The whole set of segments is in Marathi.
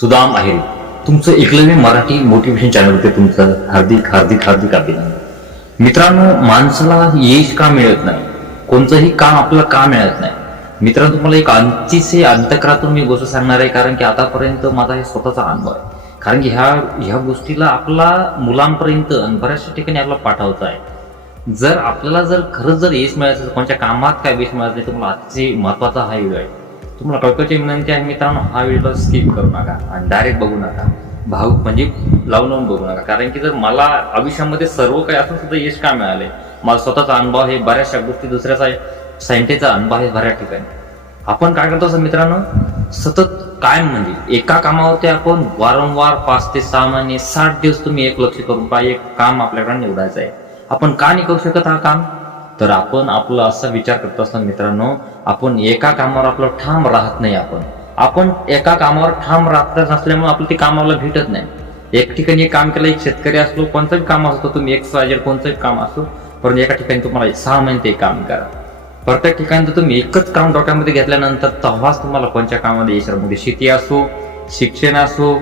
सुदाम आहे. तुमचं एकलव्य मराठी मोटिवेशन चॅनलवरती तुमचं हार्दिक हार्दिक हार्दिक अभिनंदन. मित्रांनो माणसाला यश का मिळत नाही? कोणतंही काम आपलं का मिळत नाही? मित्रांनो तुम्हाला एक अतिशय अंतकरातून मी गोष्ट सांगणार आहे कारण की आतापर्यंत माझा हे स्वतःचा अनुभव आहे. कारण की ह्या ह्या गोष्टीला आपला मुलांपर्यंत आणि बऱ्याचशा ठिकाणी आपला पाठवता आहे. जर आपल्याला जर खरंच जर यश मिळायचं असेल, कोणत्या कामात काय यश मिळायचं नाही, तुम्हाला अतिशय महत्त्वाचा हा व्हिडिओ आहे. तुम्हाला कळकळची विनंती आहे मित्रांनो हा व्हिडिओ स्किप करू नका आणि डायरेक्ट बघू नका. भाऊक म्हणजे लावून लावून बघू नका. कारण की जर मला आयुष्यामध्ये सर्व काही असून सुद्धा यश का मिळाले? मला स्वतःचा अनुभव हे बऱ्याचशा गोष्टी दुसऱ्याचा सायंटिस्टचा अनुभव आहे बऱ्याच ठिकाणी. आपण काय करतो असं मित्रांनो? सतत कायम म्हणजे एका कामावरती आपण वारंवार पाच ते सहा महिने साठ दिवस तुम्ही एक लक्ष करून पहा एक काम आपल्याकडे निवडायचं आहे. आपण का नाही करू शकत हा काम? तर आपण आपला असा विचार करत असताना मित्रांनो आपण एका कामावर आपलं ठाम राहत नाही आपण. आपण एका कामावर ठाम राहत नसल्यामुळे आपलं ते कामाला भेटत नाही. एक ठिकाणी एक काम केलं एक शेतकरी असलो कोणतंही काम असतो तुम्ही एक साजेड कोणतंही काम असो परंतु एका ठिकाणी तुम्हाला सहा महिने ते काम करा. प्रत्येक ठिकाणी जर तुम्ही एकच काम डोक्यामध्ये घेतल्यानंतर तेव्हाच तुम्हाला कोणत्या कामामध्ये यश म्हणजे शेती असो शिक्षण असो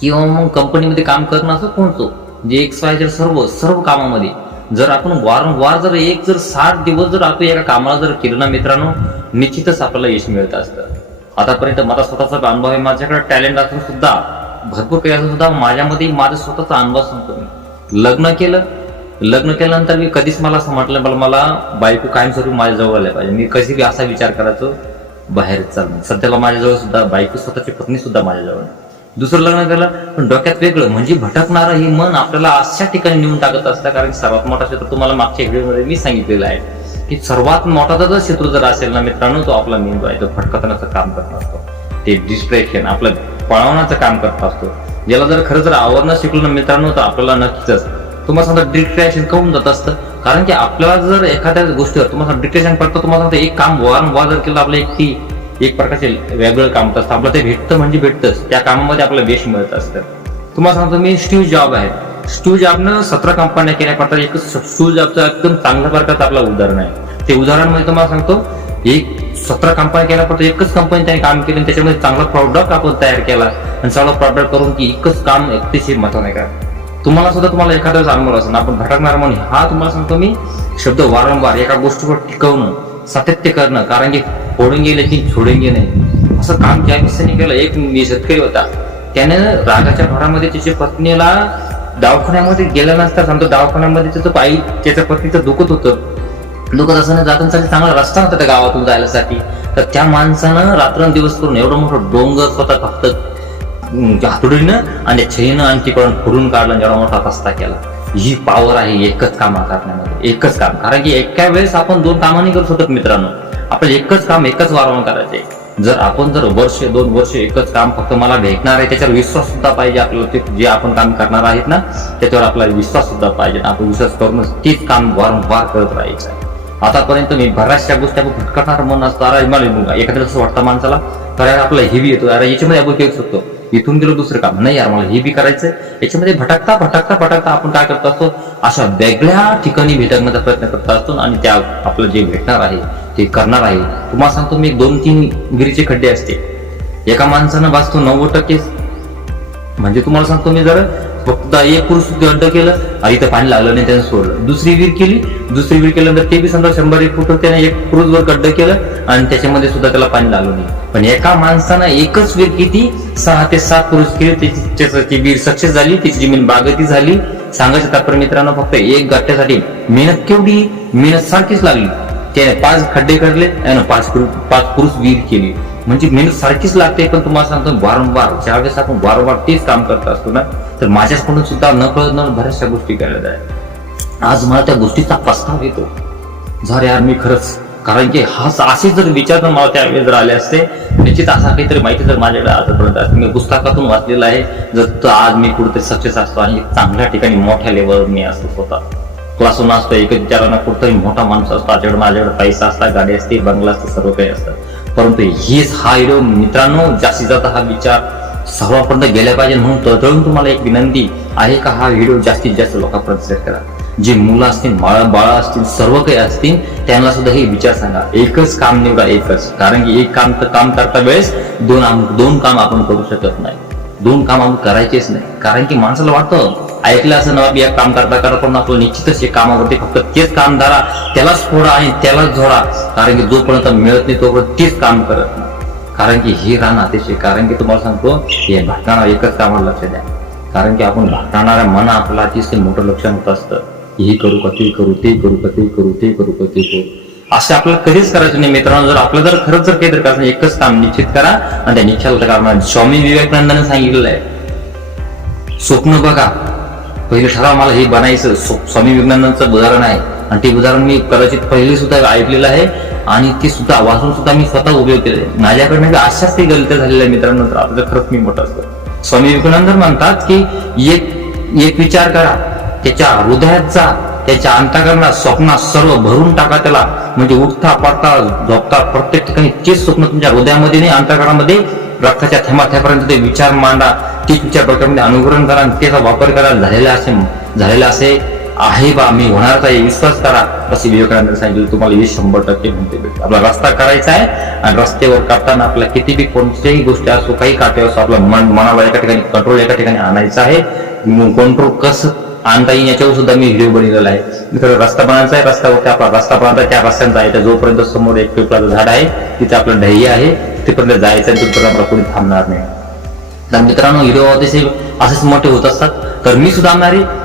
किंवा मग कंपनीमध्ये काम करणं असो कोणतं? जे एक्सवायजर सर्व सर्व कामामध्ये. जर आपण वारंवार जर एक जर साठ दिवस जर आपण एका कामाला जर केलं ना मित्रांनो निश्चितच आपल्याला यश मिळत असतं. आतापर्यंत माझा स्वतःचा अनुभव आहे माझ्याकडे टॅलेंट असून सुद्धा भरपूर काही असून सुद्धा माझ्यामध्ये माझा स्वतःचा अनुभव सांगतो मी. लग्न केलं लग्न केल्यानंतर मी कधीच मला असं म्हटलं मला मला बायको कायमस्वरूपी माझ्या जवळ आल्या पाहिजे. मी कधी बी असा विचार करायचो बाहेर चालणं. सध्याला माझ्याजवळ सुद्धा बायको स्वतःची पत्नी सुद्धा माझ्याजवळ आहे. दुसरं लग्न केलं पण डोक्यात वेगळं. म्हणजे भटकणारं हे मन आपल्याला अशा ठिकाणी नेऊन टाकत असतं कारण सर्वात मोठा शत्रू तुम्हाला मागच्या व्हिडिओमध्ये मी सांगितलेलं आहे की सर्वात मोठा जर शत्रू जर असेल ना मित्रांनो तो आपला मेंदू आहे तो भटकवण्याचं काम करत असतो. ते डिस्ट्रॅक्शन आपलं पळवण्याचं काम करत असतो. ज्याला जर खरं जर आवडणं शिकलो ना मित्रांनो तर आपल्याला नक्कीच तुम्हाला सांगता डिस्ट्रॅक्शन कमून जात असतं? कारण की आपल्याला जर एखाद्या गोष्टीवर तुम्हाला डिस्ट्रॅक्शन पडतं तुम्हाला सांगता एक काम वारंवार जर केलं आपलं एक ती एक प्रकारचे वेगळं काम असतं. आपलं ते भेटतं म्हणजे भेटतंच. त्या कामामध्ये आपल्याला यश मिळत असतं. तुम्हाला सांगतो मी स्टीव जॉब आहे. स्टू जॉबनं सतरा कंपन्या केल्या पडतात एक स्टू जॉबचं एकदम चांगल्या प्रकारचं आपलं उदाहरण आहे. ते उदाहरणामध्ये तुम्हाला सांगतो एक सतरा कंपन्या केल्या पडतात एकच कंपनी त्याने काम केलं आणि त्याच्यामध्ये चांगला प्रॉडक्ट आपण तयार केला आणि चांगला प्रॉडक्ट करून की एकच काम अतिशय नाही का? तुम्हाला सुद्धा तुम्हाला एखाद्या अनुभव असेल आपण भटकणार म्हणून हा तुम्हाला सांगतो मी शब्द वारंवार एका गोष्टीवर टिकवणं. सातत्य करणं कारण की फोडून गेले की छोडून गेले. असं काम ज्या दिवसांनी केलं एक मी शेतकरी होता. त्याने रागाच्या भरामध्ये त्याच्या पत्नीला दवाखान्यामध्ये गेल्यानंतर सांगतो दवाखान्यामध्ये त्याचं पायी त्याच्या पत्नीचं दुखत होतं. दुखत असताना जाताना चांगला रस्ता होता त्या गावातून जायलासाठी तर त्या माणसानं रात्रंदिवस करून एवढं मोठं डोंगर स्वतः फक्त हातुडीनं आणि छईनं आणि तिकडून फोडून काढलं एवढा मोठा रस्ता केला. ही पॉवर आहे एकच काम करण्यामध्ये एकच काम. कारण की एका वेळेस आपण दोन कामं नाही करू शकत मित्रांनो. आपण एकच काम एकच वारंवार करायचे जर आपण जर वर्ष दोन वर्ष एकच काम फक्त मला भेटणार आहे त्याच्यावर विश्वास सुद्धा पाहिजे आपल्याला ते जे आपण काम करणार आहेत ना त्याच्यावर आपला विश्वास सुद्धा पाहिजे. आपण विश्वास करूनच तीच काम वारंवार करत राहायचं आहे. आतापर्यंत मी बऱ्याचशा गोष्टी आपण भटकणार मन असतो अरे मला एखाद्या असं वाटतं माणसाला तर आपला हेवी येतो अरे याच्यामध्ये आपण केलं शकतो. इथून गेलो दुसरं काम. नाही यार मला हे बी करायचंय. याच्यामध्ये भटकता भटकता भटकता आपण काय करत असतो? अशा वेगळ्या ठिकाणी भेटण्याचा प्रयत्न करत असतो आणि त्या आपलं जे भेटणार आहे ते करणार आहे. तुम्हाला सांगतो मी दोन तीन गिरीचे खड्डे असते. एका माणसानं वाचतो नव्वद टक्के. म्हणजे तुम्हाला सांगतो मी जर फक्त एक पुरुष अड्ड केलं आणि इथं पाणी लागलं नाही त्यानं सोडलं. दुसरी वीर केली. दुसरी वीर केल्यानंतर ते बी समजा शंभर एक फूट त्याने एक क्रूज वर अड्ड केलं आणि त्याच्यामध्ये सुद्धा त्याला पाणी लागलं नाही. पण एका माणसानं एकच वीर किती? सहा ते सात पुरुष केले. त्याची ती विहीर सक्सेस झाली. त्याची जमीन बागती झाली. सांगायचं तात्पर्य मित्रांनो फक्त एक गट्ट्यासाठी मेहनत केवढी? मेहनत सारखीच लागली. त्याने पाच खड्डे काढले आणि पाच पाच पुरुष वीर केली. म्हणजे मेहनत सारखीच लागते पण तुम्हाला सांगतो वारंवार ज्यावेळेस आपण वारंवार तेच काम करत असतो ना तर माझ्याकडून सुद्धा न कळत न बऱ्याचशा गोष्टी केल्या जाय आज मला त्या गोष्टीचा प्रस्ताव येतो. जर यार मी खरंच कारण की हा असे जर विचार जर मला त्यावेळेस जर आले असते निश्चित असा काहीतरी माहिती जर माझ्याकडे आजपर्यंत असते. मी पुस्तकातून वाचलेलं आहे जर तर आज मी कुठेतरी सक्सेस असतो आणि चांगल्या ठिकाणी मोठ्या लेवलवर मी असतो स्वतः. क्लासून असतो एक विचारांना कुठतरी मोठा माणूस असतो आज माझ्याकडे पैसा असता गाडी असते बंगला असते सर्व काही असतं. परंतु हेच हा व्हिडिओ मित्रांनो जास्तीत जास्त हा विचार सर्वांपर्यंत गेला पाहिजे म्हणून तळतळून तुम्हाला एक विनंती आहे का हा व्हिडिओ जास्तीत जास्त लोकांपर्यंत शेअर करा. जे मुलं असतील बाळ बाळ असतील सर्व काही असतील त्यांना सुद्धा हे विचार सांगा. एकच काम निवडा एकच. कारण की एक काम तर काम करता वेळेस दोन आम- दोन काम आपण करू शकत नाही. दोन काम आम्ही करायचेच नाही. कारण की माणसाला वाटतं ऐकलं असं ना या काम करता करता पण आपलं निश्चितच हे कामावरती फक्त तेच काम धरा त्यालाच फोडा आणि त्यालाच झोडा कारण की जोपर्यंत मिळत नाही तोपर्यंत तेच काम करत नाही. कारण की हे राहणं अतिशय कारण की तुम्हाला सांगतो हे भटकणा एकच कामाला लक्ष द्या. कारण की आपण भटकणाऱ्या मन आपलं अतिशय मोठं लक्षण होत असतं. हे करू का ते करू ते करू का ते करू ते करू का ते करू. असं आपल्याला कधीच करायचं नाही. मित्रांनो जर आपलं जर खरंच जर काहीतरी करायचं एकच काम निश्चित करा आणि त्या निश्चयाला करा स्वामी विवेकानंदाने सांगितलेलं आहे स्वप्न बघा. पहिले ठराव मला हे बनायचं. स्वामी विवेकानंदांचं उदाहरण आहे. आणि ते उदाहरण मी कदाचित पहिले सुद्धा ऐकलेलं आहे आणि ते सुद्धा वाचून सुद्धा मी स्वतः उपयोग केले माझ्याकडनं अशाच काही गलत्या झालेल्या मित्रांनो तर आपलं खरंच मी मोठं असतो. स्वामी विवेकानंद म्हणतात की एक एक विचार करा. त्याच्या हृदयात जा. त्याच्या अंतकरणात स्वप्नात सर्व भरून टाका त्याला. म्हणजे उठता पडता झोपता प्रत्येक ठिकाणी तेच स्वप्न तुमच्या हृदयामध्ये नाही अंतकरणामध्ये. रक्ताच्या थेंबाथ्यापर्यंत ते विचार मांडा. ते तुमच्या प्रकारामध्ये अनुकरण करा आणि त्याचा वापर करा. झालेला असे झालेला असे आहे बा. मी होणार आहे. विश्वास करा. असे विवेकानंद सांगितलं तुम्हाला हे शंभर टक्के म्हणते आपला रस्ता करायचा आहे आणि रस्त्यावर काढताना आपला किती बी कोणत्याही गोष्टी असो काही काटे असो आपलं मन मनाला एका ठिकाणी कंट्रोल एका ठिकाणी आणायचं आहे. कंट्रोल कसं आणता येईल याच्यावर सुद्धा मी व्हिडिओ बनवलेला आहे. मित्र रस्ता बनायचा आहे रस्त्यावर आपला रस्ता बनायचा त्या रस्त्यांचा आहे. जोपर्यंत समोर एक पिपळाचं झाड आहे तिथे आपलं ढैय आहे तिथपर्यंत जायचं आहे तिथपर्यंत आपला कोणी थांबणार नाही. तर मित्रांनो हिरो अतिशय असेच मोठे होत असतात. तर मी सुद्धा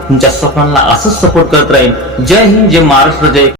तुमच्या स्वप्नांना असंच सपोर्ट करत राहीन. जय हिंद जय महाराष्ट्र जय